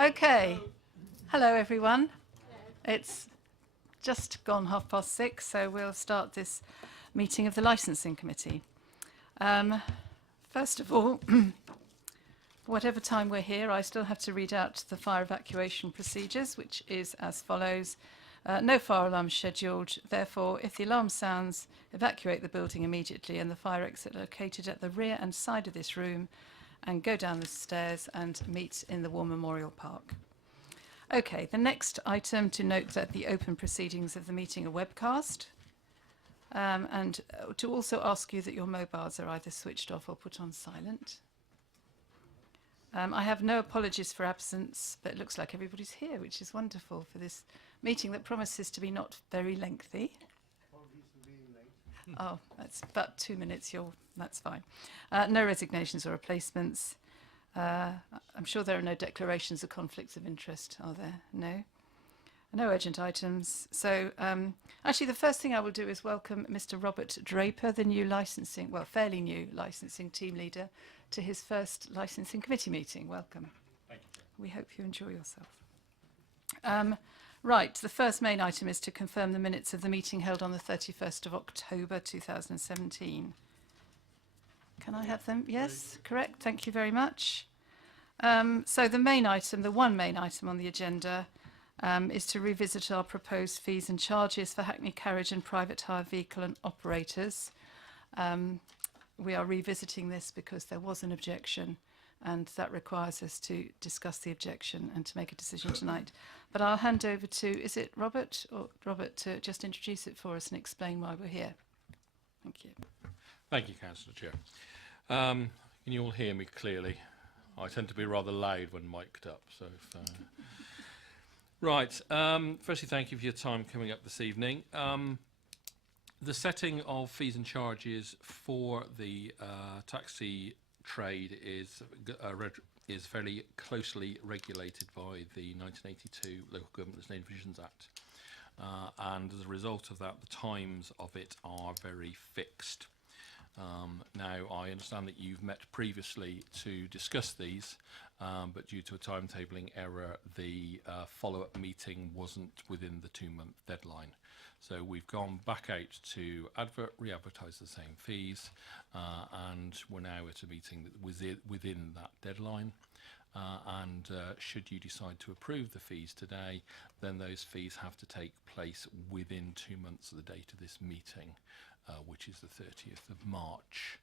Okay. Hello, everyone. It's just gone 6:30, so we'll start this meeting of the Licensing Committee. First of all, whatever time we're here, I still have to read out the fire evacuation procedures, which is as follows. No fire alarm scheduled. Therefore, if the alarm sounds, evacuate the building immediately and the fire exit located at the rear and side of this room, and go down the stairs and meet in the War Memorial Park. Okay, the next item to note that the open proceedings of the meeting are webcast, and to also ask you that your mobiles are either switched off or put on silent. I have no apologies for absence, but it looks like everybody's here, which is wonderful for this meeting that promises to be not very lengthy. Oh, that's about 2 minutes, that's fine. No resignations or replacements. I'm sure there are no declarations of conflicts of interest, are there? No? No urgent items. So actually the first thing I will do is welcome Mr. Robert Draper, the new licensing, well, fairly new licensing team leader, to his first licensing committee meeting. Welcome. Thank you. We hope you enjoy yourself. Right, the first main item is to confirm the minutes of the meeting held on the 31st of October 2017. Can I have them? Yes, correct. Thank you very much. So the main item, the one main item on the agenda, is to revisit our proposed fees and charges for Hackney carriage and private hire vehicle and operators. We are revisiting this because there was an objection, and that requires us to discuss the objection and to make a decision tonight. But I'll hand over to, is it Robert? Or Robert, to just introduce it for us and explain why we're here. Thank you. Thank you, Councillor Chair. Can you all hear me clearly? I tend to be rather loud when mic'd up. So, right. Firstly, thank you for your time coming up this evening. The setting of fees and charges for the taxi trade is fairly closely regulated by the 1982 Local Government Sustained Provisions Act. And as a result of that, the times of it are very fixed. Now, I understand that you've met previously to discuss these, but due to a timetabling error, the follow-up meeting wasn't within the 2-month deadline. So we've gone back out to re-advertise the same fees, and we're now at a meeting that was within that deadline. And should you decide to approve the fees today, then those fees have to take place within 2 months of the date of this meeting, which is the 30th of March.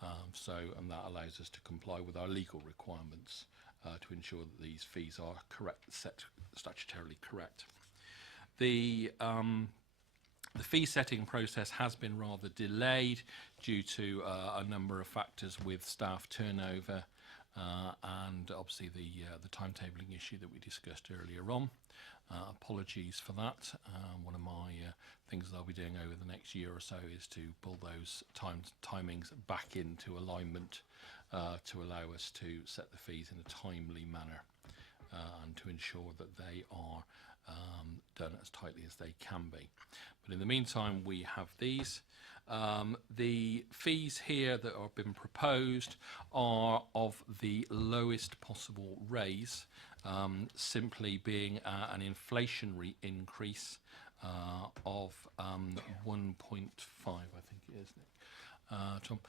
And that allows us to comply with our legal requirements to ensure that these fees are correct, set statutorily correct. The fee setting process has been rather delayed due to a number of factors with staff turnover and obviously the timetabling issue that we discussed earlier on. Apologies for that. One of my things that I'll be doing over the next year or so is to pull those timings back into alignment to allow us to set the fees in a timely manner and to ensure that they are done as tightly as they can be. But in the meantime, we have these. The fees here that have been proposed are of the lowest possible raise, simply being an inflationary increase of 1.5, I think it is, Nick, Tom,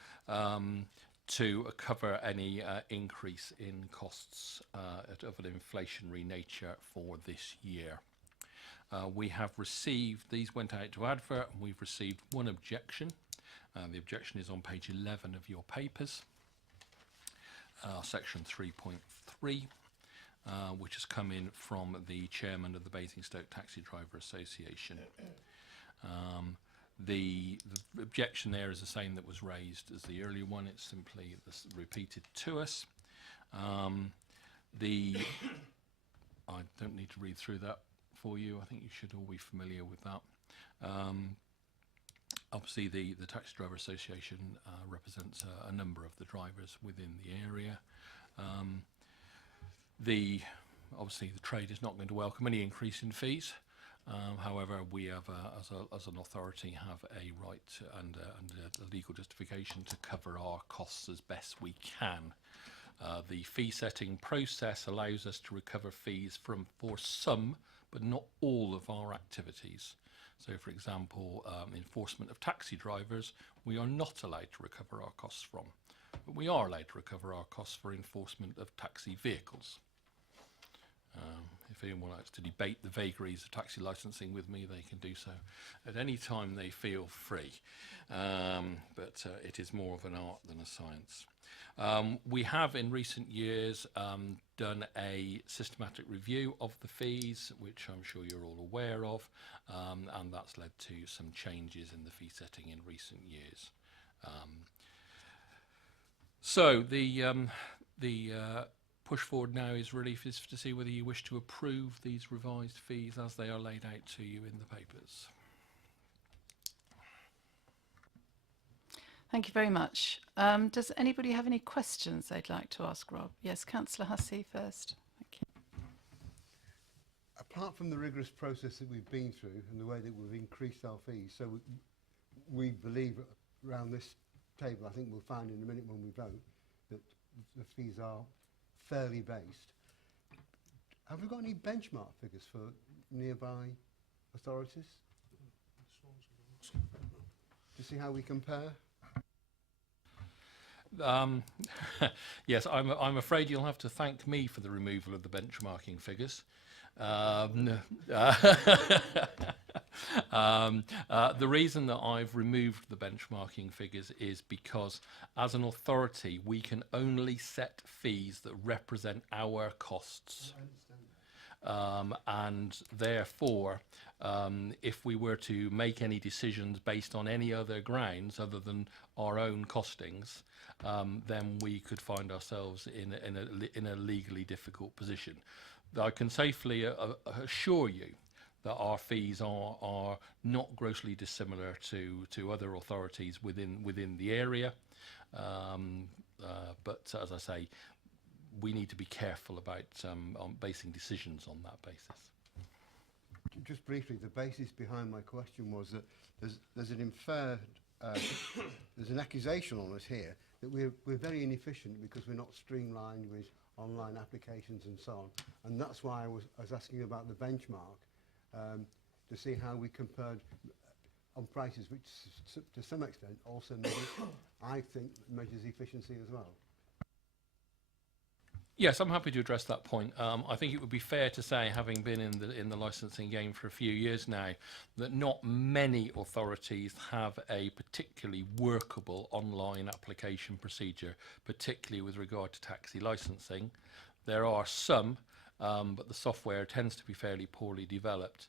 to cover any increase in costs of an inflationary nature for this year. We have received, these went out to advert, and we've received one objection. The objection is on page 11 of your papers, section 3.3, which has come in from the chairman of the Basingstoke Taxi Driver Association. The objection there is the same that was raised as the earlier one. It's simply repeated to us. I don't need to read through that for you. I think you should all be familiar with that. Obviously, the Taxi Driver Association represents a number of the drivers within the area. Obviously, the trade is not going to welcome any increase in fees. However, we have, as an authority, have a right and a legal justification to cover our costs as best we can. The fee setting process allows us to recover fees for some, but not all of our activities. So, for example, enforcement of taxi drivers, we are not allowed to recover our costs from, but we are allowed to recover our costs for enforcement of taxi vehicles. If anyone likes to debate the vagaries of taxi licensing with me, they can do so at any time they feel free. But it is more of an art than a science. We have in recent years done a systematic review of the fees, which I'm sure you're all aware of, and that's led to some changes in the fee setting in recent years. So the push forward now is really to see whether you wish to approve these revised fees as they are laid out to you in the papers. Thank you very much. Does anybody have any questions they'd like to ask Rob? Yes, Councillor Hussey first. Thank you. Apart from the rigorous process that we've been through and the way that we've increased our fees, so we believe around this table, I think we'll find in a minute when we vote, that the fees are fairly based. Have we got any benchmark figures for nearby authorities? To see how we compare? Yes, I'm afraid you'll have to thank me for the removal of the benchmarking figures. The reason that I've removed the benchmarking figures is because as an authority we can only set fees that represent our costs. And therefore if we were to make any decisions based on any other grounds other than our own costings, then we could find ourselves in a legally difficult position. I can safely assure you that our fees are not grossly dissimilar to other authorities within the area, but as I say, we need to be careful about basing decisions on that basis. Just briefly, the basis behind my question was that there's an inferred, there's an accusation on us here that we're very inefficient because we're not streamlined with online applications and so on, and that's why I was asking about the benchmark to see how we compared on prices, which to some extent also I think measures efficiency as well. Yes, I'm happy to address that point. I think it would be fair to say, having been in the licensing game for a few years now, that not many authorities have a particularly workable online application procedure, particularly with regard to taxi licensing. There are some, but the software tends to be fairly poorly developed,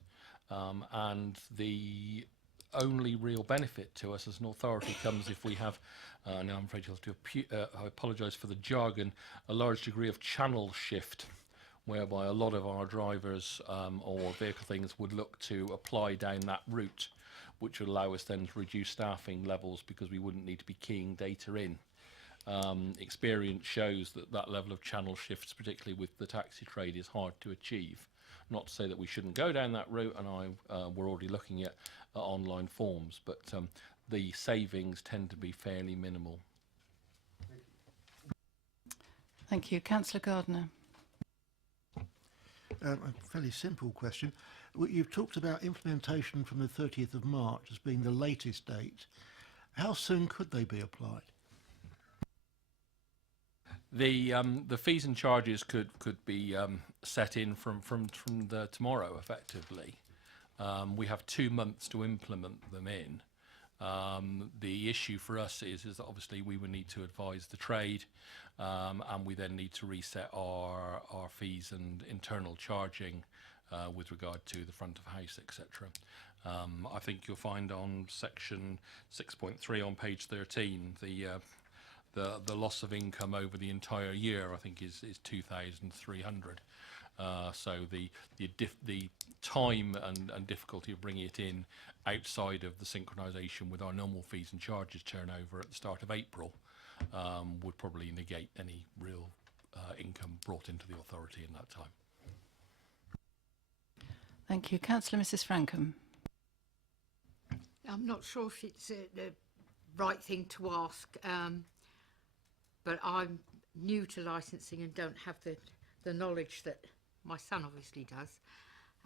and the only real benefit to us as an authority comes if we have, now I'm afraid you'll have to I apologise for the jargon, a large degree of channel shift, whereby a lot of our drivers or vehicle things would look to apply down that route, which would allow us then to reduce staffing levels because we wouldn't need to be keying data in. Experience shows that level of channel shifts, particularly with the taxi trade, is hard to achieve. Not to say that we shouldn't go down that route, and we're already looking at online forms, but the savings tend to be fairly minimal. Thank you. Councillor Gardner. A fairly simple question. You've talked about implementation from the 30th of March as being the latest date. How soon could they be applied? The fees and charges could be set in from the tomorrow, effectively. We have 2 months to implement them in. The issue for us is that obviously we would need to advise the trade, and we then need to reset our fees and internal charging with regard to the front of house, etc. I think you'll find on section 6.3 on page 13 the loss of income over the entire year, I think, is 2,300. So the time and difficulty of bringing it in outside of the synchronisation with our normal fees and charges turnover at the start of April would probably negate any real income brought into the authority in that time. Thank you. Councillor Mrs Frankham. I'm not sure if it's the right thing to ask, but I'm new to licensing and don't have the knowledge that my son obviously does,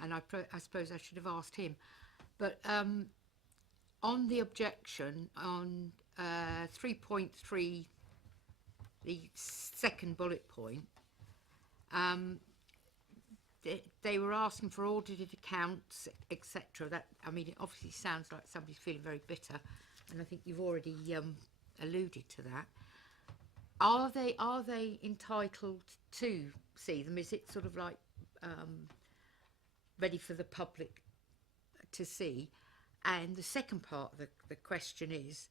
and I suppose I should have asked him. But on the objection on 3.3, the second bullet point, they were asking for audited accounts, etc. That, I mean, it obviously sounds like somebody's feeling very bitter, and I think you've already alluded to that. Are they entitled to see them? Is it sort of like ready for the public to see? And the second part of the question is,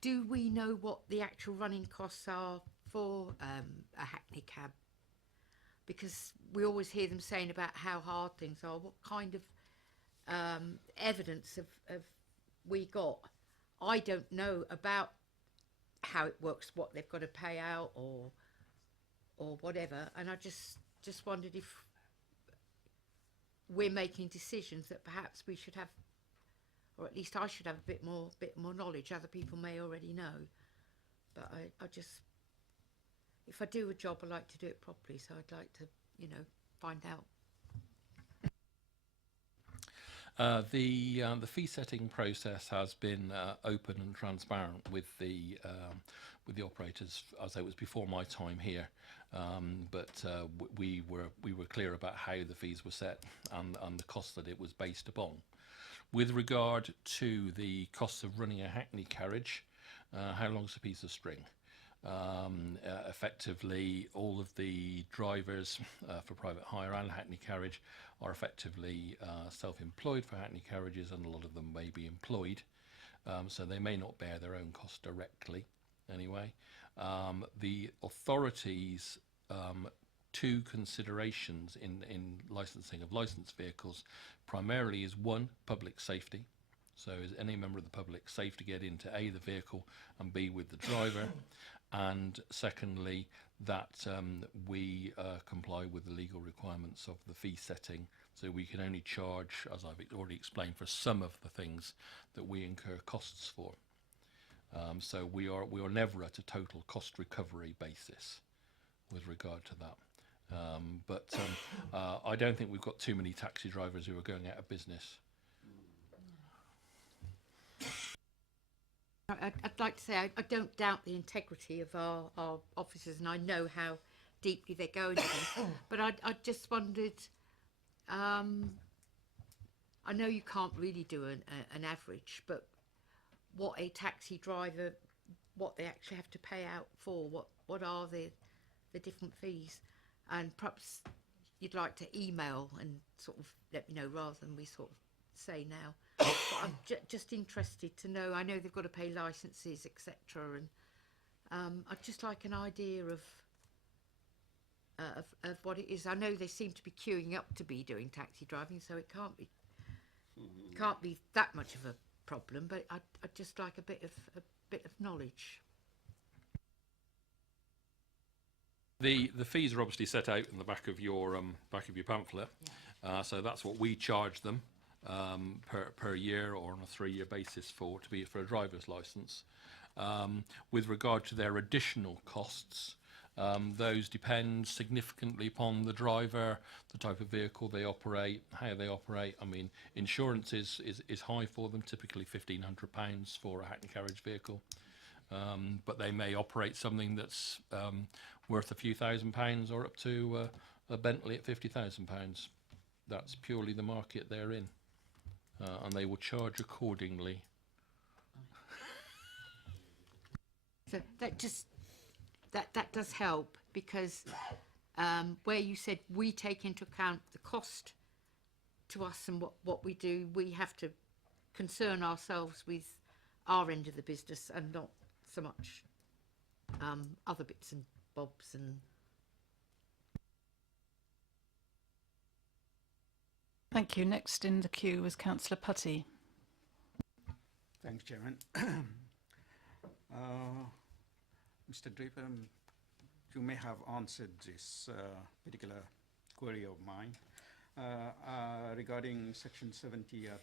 do we know what the actual running costs are for a Hackney cab? Because we always hear them saying about how hard things are. What kind of evidence have we got? I don't know about how it works, what they've got to pay out or whatever. And I just wondered if we're making decisions that perhaps we should have, or at least I should have a bit more knowledge. Other people may already know, but I just, if I do a job, I like to do it properly. So I'd like to, find out. The fee setting process has been open and transparent with the operators, as it was before my time here. But we were clear about how the fees were set and the cost that it was based upon. With regard to the costs of running a Hackney carriage, how long is a piece of string? Effectively, all of the drivers for private hire and Hackney carriage are effectively self-employed for Hackney carriages, and a lot of them may be employed, so they may not bear their own cost directly anyway. The authorities' two considerations in licensing of licensed vehicles primarily is one, public safety. So is any member of the public safe to get into A, the vehicle, and B, with the driver? And secondly, that we comply with the legal requirements of the fee setting. So we can only charge, as I've already explained, for some of the things that we incur costs for. So we are never at a total cost recovery basis with regard to that. But I don't think we've got too many taxi drivers who are going out of business. I'd like to say I don't doubt the integrity of our officers, and I know how deeply they go into this. But I just wondered, I know you can't really do an average, but what a taxi driver, what they actually have to pay out for, what are the different fees, and perhaps you'd like to email and sort of let me know rather than we sort of say now. But I'm just interested to know. I know they've got to pay licenses, etc., and I'd just like an idea of what it is. I know they seem to be queuing up to be doing taxi driving, so it can't be that much of a problem. But I'd just like a bit of knowledge. The fees are obviously set out in the back of your pamphlet, yeah. So that's what we charge them per year or on a 3-year basis for a driver's license. With regard to their additional costs, those depend significantly upon the driver, the type of vehicle they operate, how they operate. I mean, insurance is high for them, typically £1,500 for a Hackney carriage vehicle. But they may operate something that's worth a few £1,000s or up to a Bentley at £50,000. That's purely the market they're in, and they will charge accordingly. So that does help, because where you said we take into account the cost to us and what we do, we have to concern ourselves with our end of the business and not so much other bits and bobs. And Thank you. Next in the queue was Councillor Putty. Thanks, Chairman. Mr. Draper, you may have answered this particular query of mine regarding Section 70 at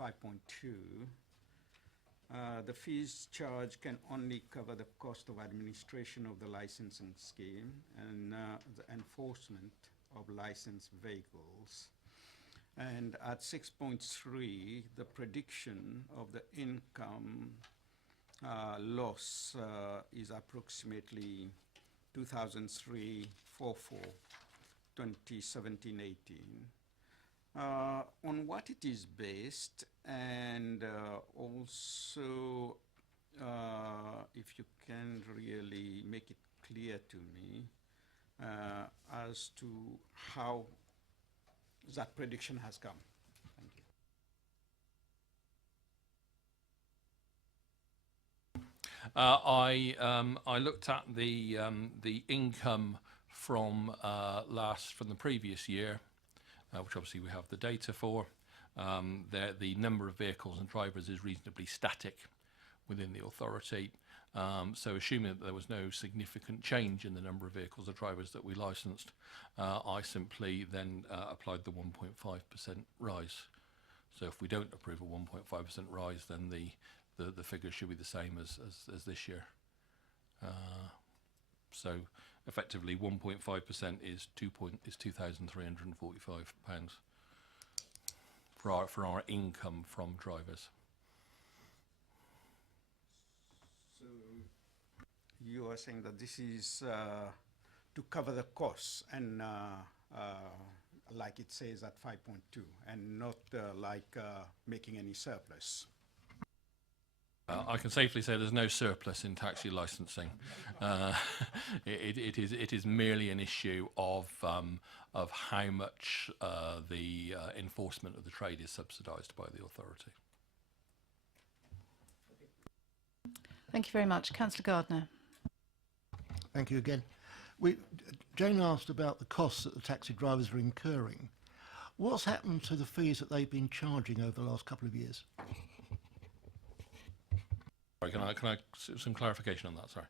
5.2. The fees charged can only cover the cost of administration of the licensing scheme and the enforcement of licensed vehicles. And at 6.3, the prediction of the income loss is approximately 2003-44, 2017-18. On what it is based, and also if you can really make it clear to me as to how that prediction has come. Thank you. I looked at the income from the previous year, which obviously we have the data for. The number of vehicles and drivers is reasonably static within the authority. So assuming that there was no significant change in the number of vehicles or drivers that we licensed, I simply then applied the 1.5% rise. So if we don't approve a 1.5% rise, then the figure should be the same as this year. So effectively 1.5% is £2,345 for our income from drivers. So you are saying that this is to cover the costs and like it says at 5.2 and not like making any surplus. I can safely say there's no surplus in taxi licensing. It is merely an issue of how much the enforcement of the trade is subsidised by the authority. Thank you very much. Councillor Gardner. Thank you again. Jane asked about the costs that the taxi drivers are incurring. What's happened to the fees that they've been charging over the last couple of years? Can I some clarification on that? Sorry.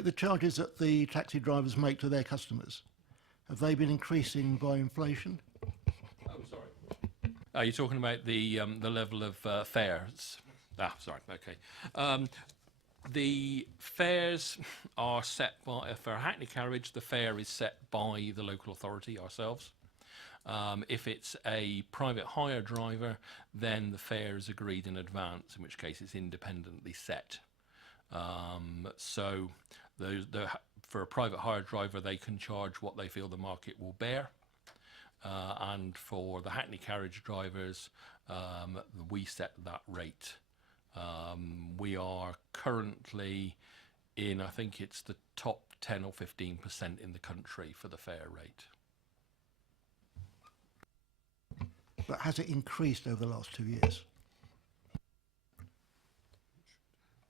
The charges that the taxi drivers make to their customers, have they been increasing by inflation? Oh, sorry. Are you talking about the level of fares? Ah, sorry. Okay. The fares are set by, for a Hackney carriage, the fare is set by the local authority, ourselves. If it's a private hire driver, then the fare is agreed in advance, in which case it's independently set. So for a private hire driver, they can charge what they feel the market will bear. And for the Hackney carriage drivers, we set that rate. We are currently in, I think it's the top 10 or 15% in the country for the fare rate. But has it increased over the last 2 years?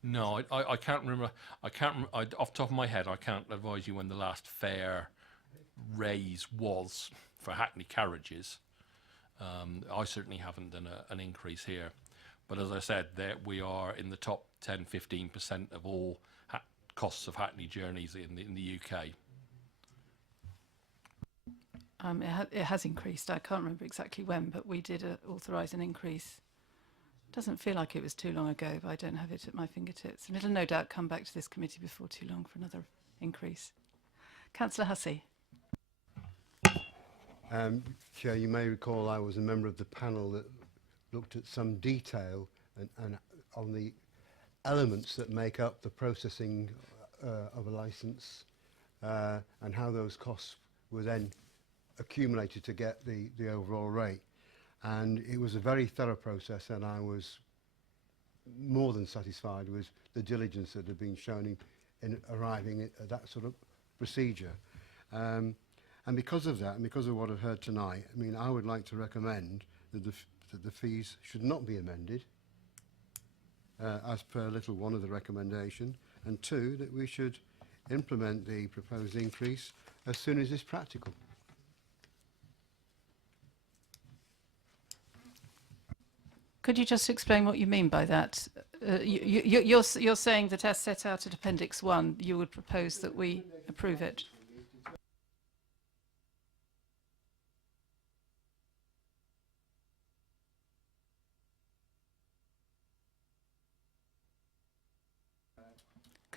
No, I can't remember. Off the top of my head, I can't advise you when the last fare raise was for Hackney carriages. I certainly haven't done an increase here. But as I said, we are in the top 10-15% of all costs of Hackney journeys in the UK. It has increased. I can't remember exactly when, but we did authorise an increase. Doesn't feel like it was too long ago, but I don't have it at my fingertips. And it'll no doubt come back to this committee before too long for another increase. Councillor Hussey. Chair, you may recall I was a member of the panel that looked at some detail and on the elements that make up the processing of a licence and how those costs were then accumulated to get the overall rate. And it was a very thorough process, and I was more than satisfied with the diligence that had been shown in arriving at that sort of procedure. And because of that, and because of what I've heard tonight, I mean, I would like to recommend that the fees should not be amended as per little one of the recommendation, and two, that we should implement the proposed increase as soon as is practical. Could you just explain what you mean by that? You're saying that as set out at Appendix 1, you would propose that we approve it?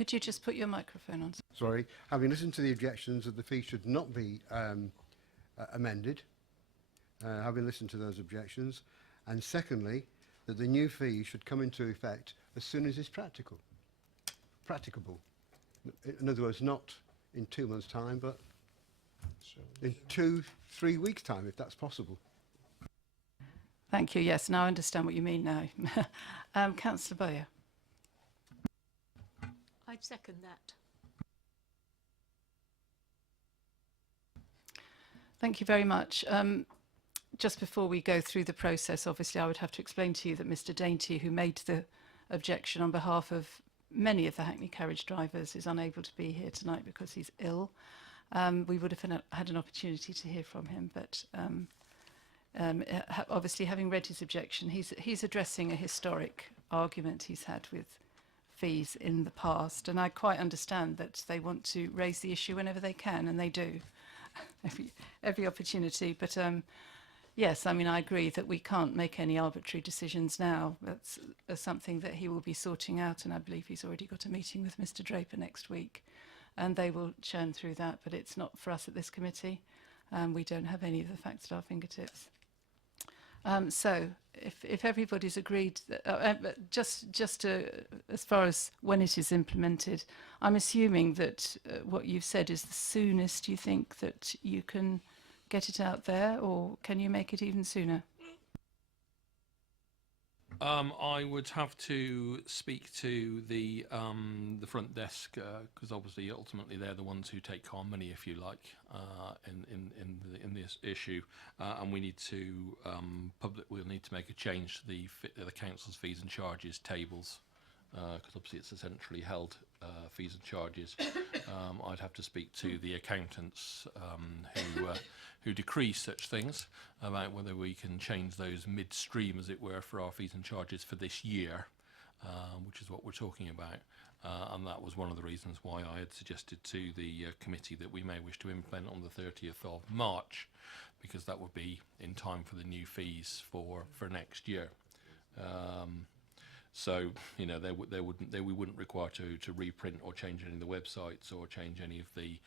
Could you just put your microphone on? Sorry, having listened to the objections that the fee should not be amended, having listened to those objections, and secondly, that the new fee should come into effect as soon as it's practicable. In other words, not in 2 months' time, but in 2-3 weeks' time, if that's possible. Thank you. Yes, now I understand what you mean now. Councillor Bowyer. I'd second that. Thank you very much. Just before we go through the process, obviously I would have to explain to you that Mr Dainty, who made the objection on behalf of many of the Hackney carriage drivers, is unable to be here tonight because he's ill. We would have had an opportunity to hear from him, but obviously having read his objection, he's addressing a historic argument he's had with fees in the past, and I quite understand that they want to raise the issue whenever they can, and they do, every opportunity. But yes, I mean, I agree that we can't make any arbitrary decisions now. That's something that he will be sorting out, and I believe he's already got a meeting with Mr Draper next week, and they will churn through that, but it's not for us at this committee. We don't have any of the facts at our fingertips. So, if everybody's agreed, as far as when it is implemented, I'm assuming that what you've said is the soonest you think that you can get it out there, or can you make it even sooner? I would have to speak to the front desk, because obviously ultimately they're the ones who take our money, if you like, in this issue, and we need to we'll need to make a change to the council's fees and charges tables, because obviously it's a centrally held fees and charges. I'd have to speak to the accountants who decree such things, about whether we can change those midstream, as it were, for our fees and charges for this year, which is what we're talking about. And that was one of the reasons why I had suggested to the committee that we may wish to implement on the 30th of March, because that would be in time for the new fees for next year. So, you know, we wouldn't require to reprint or change any of the websites or change any of the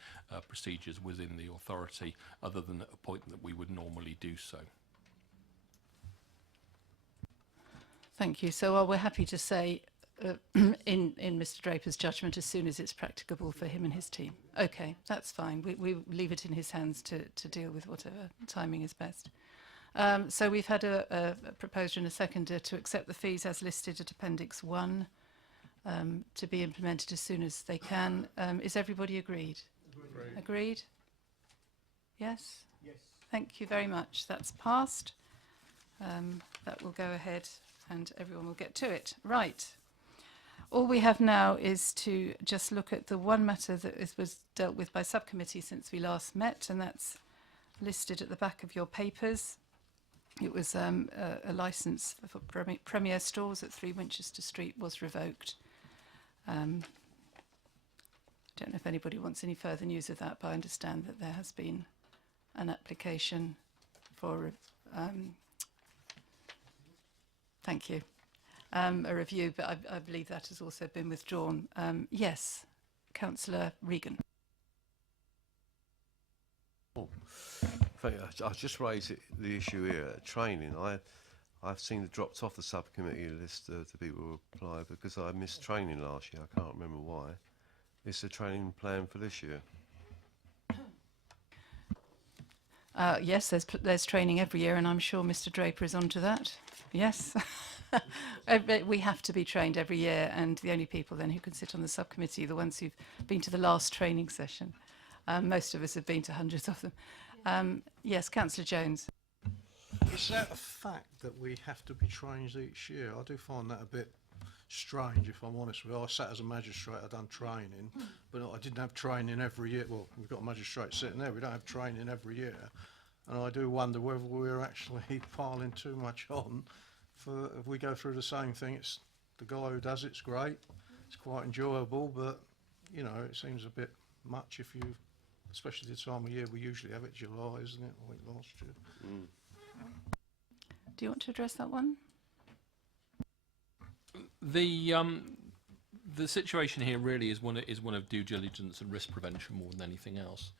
procedures within the authority, other than at a point that we would normally do so. Thank you. So we're happy to say, in Mr Draper's judgment, as soon as it's practicable for him and his team. Okay, that's fine. We leave it in his hands to deal with whatever timing is best. So we've had a proposer and a seconder to accept the fees as listed at Appendix 1, to be implemented as soon as they can. Is everybody agreed? Agreed? Yes? Yes. Thank you very much. That's passed. That will go ahead and everyone will get to it. Right. All we have now is to just look at the one matter that was dealt with by subcommittee since we last met, and that's listed at the back of your papers. It was a licence for Premier Stores at 3 Winchester Street was revoked. Don't know if anybody wants any further news of that, but I understand that there has been an application for thank you, a review, but I believe that has also been withdrawn. Yes, Councillor Regan. I'll just raise the issue here. Training. I've seen it dropped off the subcommittee list to people who apply because I missed training last year. I can't remember why. Is the training plan for this year? Yes, there's training every year, and I'm sure Mr Draper is onto that. Yes. We have to be trained every year, and the only people then who can sit on the subcommittee are the ones who've been to the last training session. Most of us have been to hundreds of them. Yes, Councillor Jones. Is that a fact that we have to be trained each year? I do find that a bit strange, if I'm honest with you. I sat as a magistrate, I've done training, but I didn't have training every year. Well, we've got a magistrate sitting there, we don't have training every year. And I do wonder whether we're actually piling too much on. For if we go through the same thing, it's the guy who does it's great, it's quite enjoyable, but you know, it seems a bit much if you, especially the time of year we usually have it, July, isn't it? I think last year. Do you want to address that one? the situation here really is one of due diligence and risk prevention more than anything else.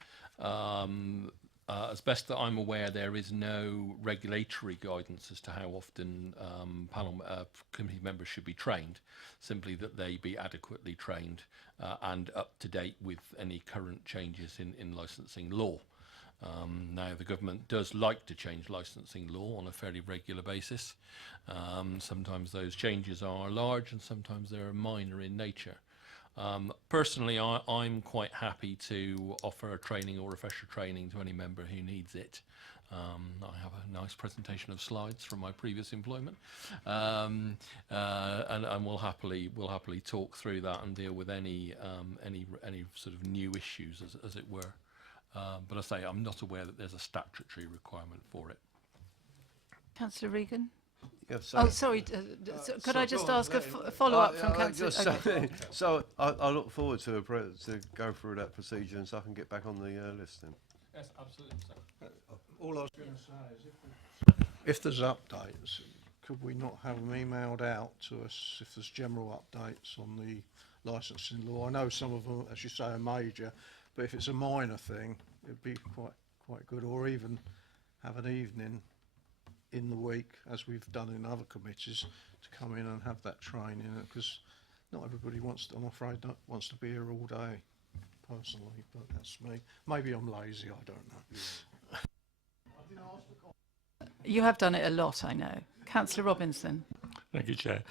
As best that I'm aware, there is no regulatory guidance as to how often committee members should be trained, simply that they be adequately trained and up to date with any current changes in licensing law. Now, the government does like to change licensing law on a fairly regular basis. Sometimes those changes are large and sometimes they're minor in nature. Personally, I'm quite happy to offer a training or refresher training to any member who needs it. I have a nice presentation of slides from my previous employment, and we'll happily talk through that and deal with any sort of new issues, as it were. But I say I'm not aware that there's a statutory requirement for it. Councillor Regan? Yeah, Oh, sorry. Could I just ask a follow-up from Councillor? Okay. So I look forward to to go through that procedure, and so I can get back on the list then. Yes, absolutely. All I was going to say is if there's updates, could we not have them emailed out to us if there's general updates on the licensing law? I know some of them, as you say, are major, but if it's a minor thing, it'd be quite good, or even have an evening in the week, as we've done in other committees, to come in and have that training, because not everybody I'm afraid, wants to be here all day, personally, but that's me. Maybe I'm lazy, I don't know. You have done it a lot, I know. Councillor Robinson? Thank you, Chair.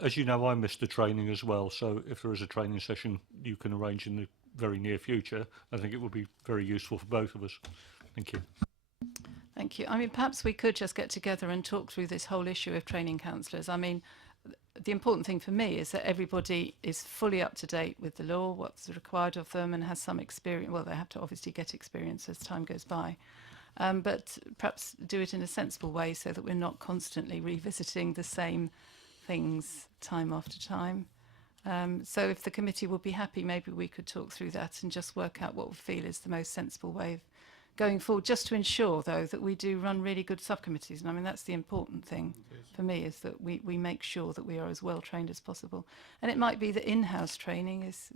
As you know, I missed the training as well, so if there is a training session you can arrange in the very near future, I think it would be very useful for both of us. Thank you. Thank you. I mean, perhaps we could just get together and talk through this whole issue of training counsellors. I mean, the important thing for me is that everybody is fully up to date with the law, what's required of them, and has some experience. Well, they have to obviously get experience as time goes by. But perhaps do it in a sensible way so that we're not constantly revisiting the same things time after time. So if the committee would be happy, maybe we could talk through that and just work out what we feel is the most sensible way of going forward, just to ensure, though, that we do run really good subcommittees. And I mean, that's the important thing for me, is that we make sure that we are as well trained as possible. And it might be that in-house training is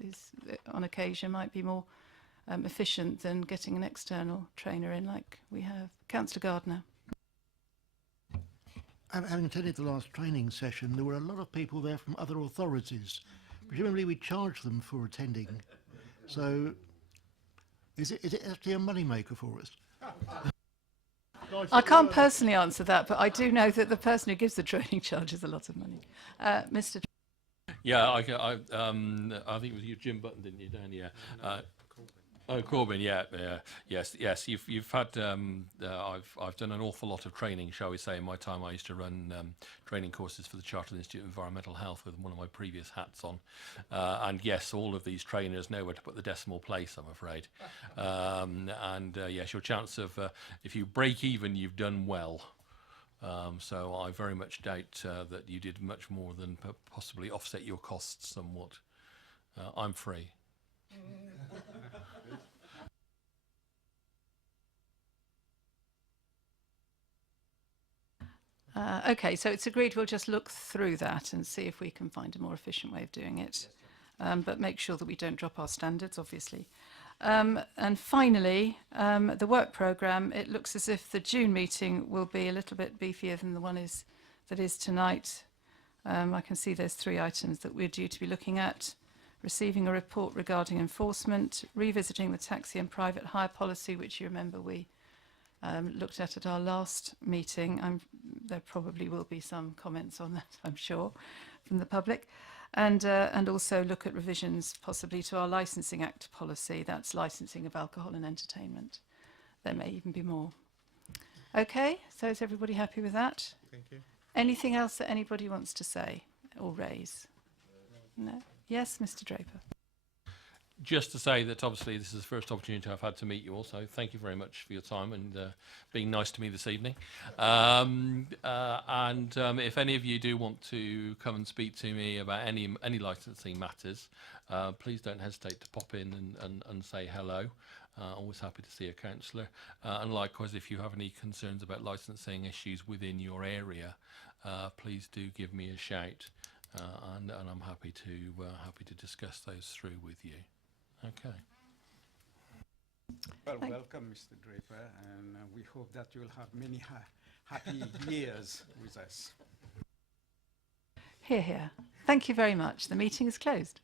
on occasion might be more efficient than getting an external trainer in like we have. Councillor Gardner. Having attended the last training session, there were a lot of people there from other authorities. Presumably we charge them for attending. So is it actually a moneymaker for us? I can't personally answer that, but I do know that the person who gives the training charges a lot of money. Mr. Yeah, I think it was you, Jim Button, didn't you, Dan? Yeah. Oh, Corbyn, yes. You've had. I've done an awful lot of training, shall we say. In my time, I used to run training courses for the Chartered Institute of Environmental Health with one of my previous hats on. And yes, all of these trainers know where to put the decimal place, I'm afraid. Yes, your chance of if you break even, you've done well. So I very much doubt that you did much more than possibly offset your costs somewhat. I'm free. Okay, so it's agreed we'll just look through that and see if we can find a more efficient way of doing it. But make sure that we don't drop our standards, obviously. And finally, the work programme, it looks as if the June meeting will be a little bit beefier than the one that is tonight. I can see there's 3 items that we're due to be looking at. Receiving a report regarding enforcement, revisiting the taxi and private hire policy, which you remember we looked at our last meeting. There probably will be some comments on that, I'm sure, from the public. And also look at revisions possibly to our Licensing Act policy. That's licensing of alcohol and entertainment. There may even be more. Okay, so is everybody happy with that? Thank you. Anything else that anybody wants to say or raise? No? Yes, Mr. Draper. Just to say that obviously this is the first opportunity I've had to meet you all, so thank you very much for your time and being nice to me this evening. If any of you do want to come and speak to me about any licensing matters, please don't hesitate to pop in and say hello. Always happy to see a councillor. And likewise, if you have any concerns about licensing issues within your area, please do give me a shout. and I'm happy to discuss those through with you. Okay. Well, welcome, Mr. Draper, and we hope that you'll have many happy years with us. Hear, hear. Thank you very much. The meeting is closed.